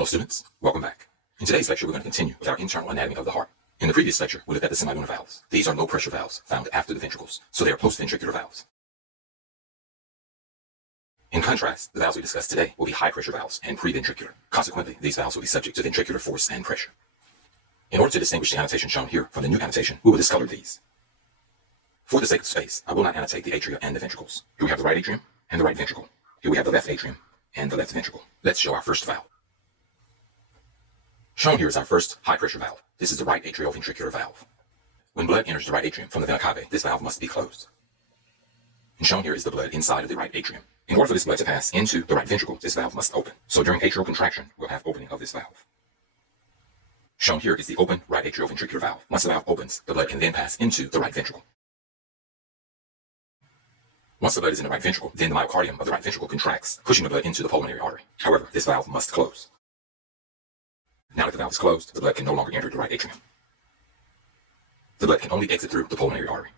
Fellow students, welcome back. In today's lecture, we're going to continue with our internal anatomy of the heart. In the previous lecture, we looked at the semilunar valves. These are low-pressure valves found after the ventricles, so they are post-ventricular valves. In contrast, the valves we discussed today will be high-pressure valves and pre-ventricular. Consequently, these valves will be subject to ventricular force and pressure. In order to distinguish the annotation shown here from the new annotation, we will discolor these. For the sake of space, I will not annotate the atria and the ventricles. Here we have the right atrium and the right ventricle. Here we have the left atrium and the left ventricle. Let's show our first valve. Shown here is our first high-pressure valve. This is the right atrioventricular valve. When blood enters the right atrium from the vena cava, this valve must be closed. And shown here is the blood inside of the right atrium. In order for this blood to pass into the right ventricle, this valve must open. So during atrial contraction, we'll have opening of this valve. Shown here is the open right atrioventricular valve. Once the valve opens, the blood can then pass into the right ventricle. Once the blood is in the right ventricle, then the myocardium of the right ventricle contracts, pushing the blood into the pulmonary artery. However, this valve must close. Now that the valve is closed, the blood can no longer enter the right atrium. The blood can only exit through the pulmonary artery.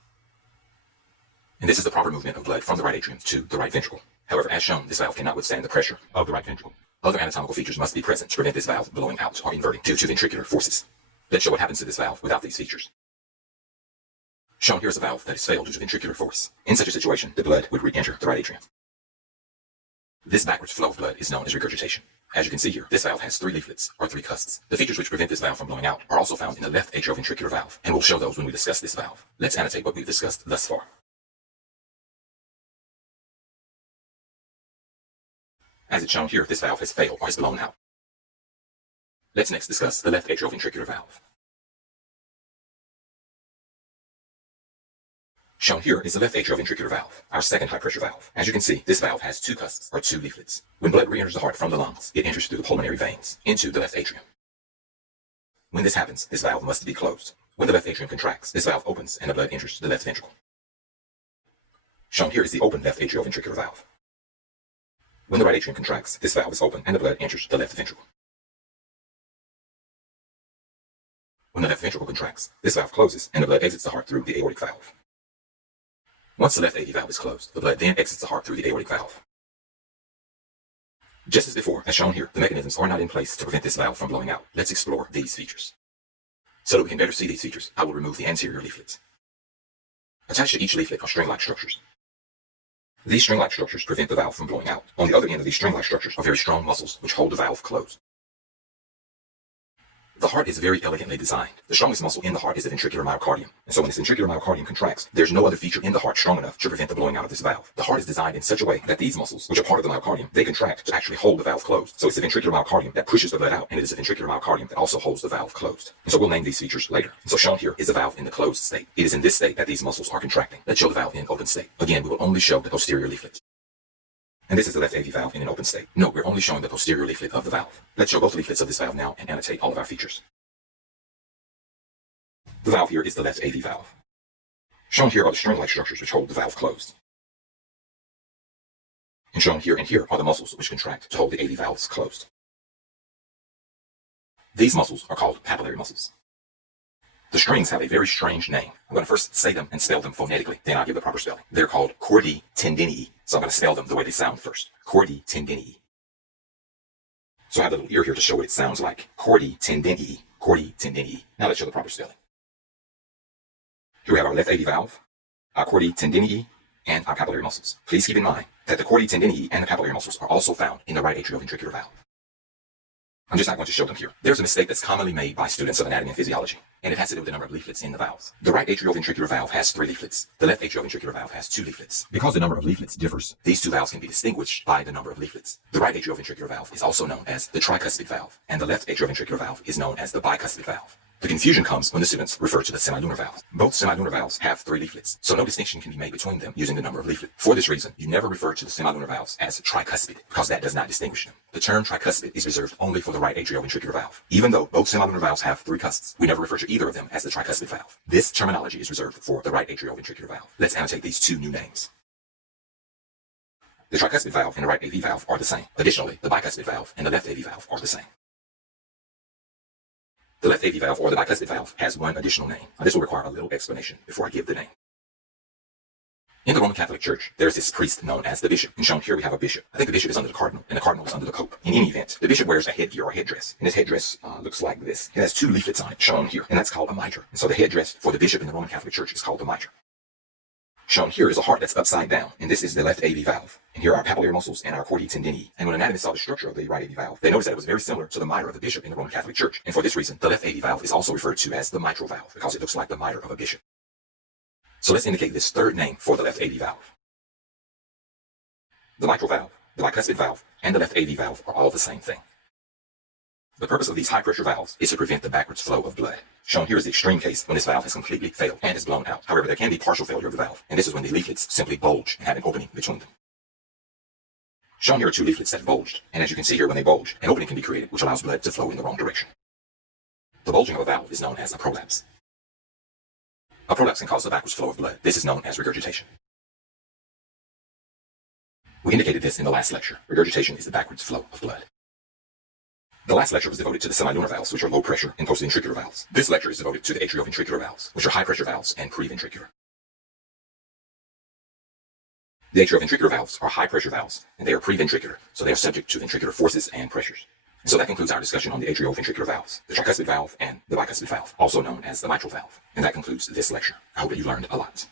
And this is the proper movement of blood from the right atrium to the right ventricle. However, as shown, this valve cannot withstand the pressure of the right ventricle. Other anatomical features must be present to prevent this valve blowing out or inverting due to ventricular forces. Let's show what happens to this valve without these features. Shown here is a valve that is failed due to ventricular force. In such a situation, the blood would re-enter the right atrium. This backwards flow of blood is known as regurgitation. As you can see here, this valve has 3 leaflets, or 3 cusps. The features which prevent this valve from blowing out are also found in the left atrioventricular valve, and we'll show those when we discuss this valve. Let's annotate what we've discussed thus far. As it's shown here, this valve has failed or has blown out. Let's next discuss the left atrioventricular valve. Shown here is the left atrioventricular valve, our second high-pressure valve. As you can see, this valve has 2 cusps, or 2 leaflets. When blood re-enters the heart from the lungs, it enters through the pulmonary veins into the left atrium. When this happens, this valve must be closed. When the left atrium contracts, this valve opens and the blood enters the left ventricle. Shown here is the open left atrioventricular valve. When the right atrium contracts, this valve is open and the blood enters the left ventricle. When the left ventricle contracts, this valve closes and the blood exits the heart through the aortic valve. Once the left AV valve is closed, the blood then exits the heart through the aortic valve. Just as before, as shown here, the mechanisms are not in place to prevent this valve from blowing out. Let's explore these features. So that we can better see these features, I will remove the anterior leaflets. Attached to each leaflet are string-like structures. These string-like structures prevent the valve from blowing out. On the other end of these string-like structures are very strong muscles which hold the valve closed. The heart is very elegantly designed. The strongest muscle in the heart is the ventricular myocardium. And so when this ventricular myocardium contracts, there's no other feature in the heart strong enough to prevent the blowing out of this valve. The heart is designed in such a way that these muscles, which are part of the myocardium, they contract to actually hold the valve closed. So it's the ventricular myocardium that pushes the blood out, and it is the ventricular myocardium that also holds the valve closed. And so we'll name these features later. And so shown here is the valve in the closed state. It is in this state that these muscles are contracting. Let's show the valve in open state. Again, we will only show the posterior leaflet. And this is the left AV valve in an open state. Note, we're only showing the posterior leaflet of the valve. Let's show both leaflets of this valve now and annotate all of our features. The valve here is the left AV valve. Shown here are the string-like structures which hold the valve closed. And shown here and here are the muscles which contract to hold the AV valves closed. These muscles are called papillary muscles. The strings have a very strange name. I'm going to first say them and spell them phonetically, then I'll give the proper spelling. They're called chordae tendinii, so I'm going to spell them the way they sound first. Chordae tendinii. So I have a little ear here to show what it sounds like. Chordae tendinii, chordae tendinii. Now let's show the proper spelling. Here we have our left AV valve, our chordae tendinii, and our papillary muscles. Please keep in mind that the chordae tendinii and the papillary muscles are also found in the right atrioventricular valve. I'm just not going to show them here. There's a mistake that's commonly made by students of anatomy and physiology, and it has to do with the number of leaflets in the valves. The right atrioventricular valve has 3 leaflets. The left atrioventricular valve has 2 leaflets. Because the number of leaflets differs, these 2 valves can be distinguished by the number of leaflets. The right atrioventricular valve is also known as the tricuspid valve, and the left atrioventricular valve is known as the bicuspid valve. The confusion comes when the students refer to the semilunar valves. Both semilunar valves have 3 leaflets, so no distinction can be made between them using the number of leaflets. For this reason, you never refer to the semilunar valves as tricuspid, because that does not distinguish them. The term tricuspid is reserved only for the right atrioventricular valve. Even though both semilunar valves have 3 cusps, we never refer to either of them as the tricuspid valve. This terminology is reserved for the right atrioventricular valve. Let's annotate these 2 new names. The tricuspid valve and the right AV valve are the same. Additionally, the bicuspid valve and the left AV valve are the same. The left AV valve or the bicuspid valve has one additional name. This will require a little explanation before I give the name. In the Roman Catholic Church, there's this priest known as the bishop, and shown here we have a bishop. I think the bishop is under the cardinal, and the cardinal is under the pope. In any event, the bishop wears a headgear or headdress, and this headdress looks like this. It has two leaflets on it, shown here, and that's called a mitre. And so the headdress for the bishop in the Roman Catholic Church is called the mitre. Shown here is a heart that's upside down, and this is the left AV valve. And here are our papillary muscles and our chordae tendineae. And when anatomists saw the structure of the right AV valve, they noticed that it was very similar to the mitre of the bishop in the Roman Catholic Church. And for this reason, the left AV valve is also referred to as the mitral valve, because it looks like the mitre of a bishop. So let's indicate this third name for the left AV valve. The mitral valve, the bicuspid valve, and the left AV valve are all the same thing. The purpose of these high-pressure valves is to prevent the backwards flow of blood. Shown here is the extreme case when this valve has completely failed and is blown out. However, there can be partial failure of the valve, and this is when the leaflets simply bulge and have an opening between them. Shown here are two leaflets that have bulged, and as you can see here, when they bulge, an opening can be created which allows blood to flow in the wrong direction. The bulging of a valve is known as a prolapse. A prolapse can cause the backwards flow of blood. This is known as regurgitation. We indicated this in the last lecture. Regurgitation is the backwards flow of blood. The last lecture was devoted to the semilunar valves, which are low pressure, and postventricular valves. This lecture is devoted to the atrioventricular valves, which are high pressure valves and preventricular. The atrioventricular valves are high pressure valves, and they are preventricular, so they are subject to ventricular forces and pressures. And so that concludes our discussion on the atrioventricular valves, the tricuspid valve and the bicuspid valve, also known as the mitral valve. And that concludes this lecture. I hope that you learned a lot.